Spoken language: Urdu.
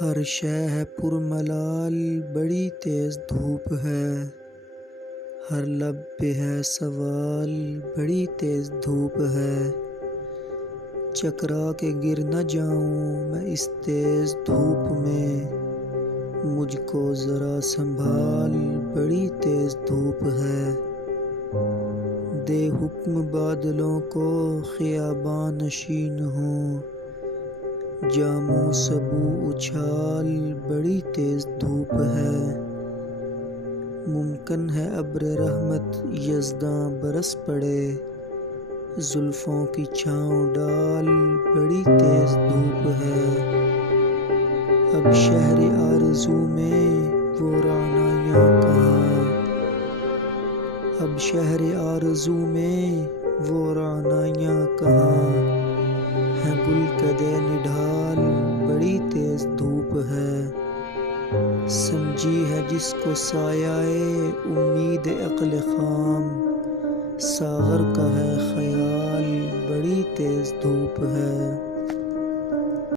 ہر شے ہے پرملال بڑی تیز دھوپ ہے، ہر لب پہ ہے سوال بڑی تیز دھوپ ہے، چکرا کے گر نہ جاؤں میں اس تیز دھوپ میں، مجھ کو ذرا سنبھال بڑی تیز دھوپ ہے، دے حکم بادلوں کو خیاباں نشین ہوں، جاموں سبو اچھال بڑی تیز دھوپ ہے، ممکن ہے ابر رحمت یزداں برس پڑے، زلفوں کی چھاؤں ڈال بڑی تیز دھوپ ہے، اب شہر آرزو میں وہ رعنائیاں کہاں، اب شہر آرزو میں وہ رعنائیاں کہاں، ہیں گل کدے نڈھال بڑی تیز دھوپ ہے، سمجھی ہے جس کو سایہ امید عقل خام، ساغر کا ہے خیال بڑی تیز دھوپ ہے۔